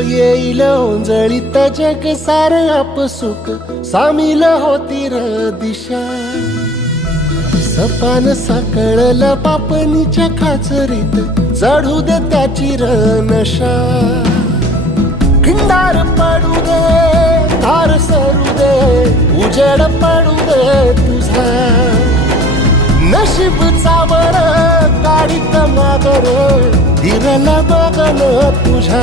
येईल ओंजळीत जग सार आपसुक सामील होती र दिशा. सपान सकळल पापणीच्या खाचरीत. चढू दे त्याची र नशा. खिंडार पडू दे धार सरू दे उजेड पडू दे तुझा. नशीब चावर काढीत मागर दिरल बघल तुझ्या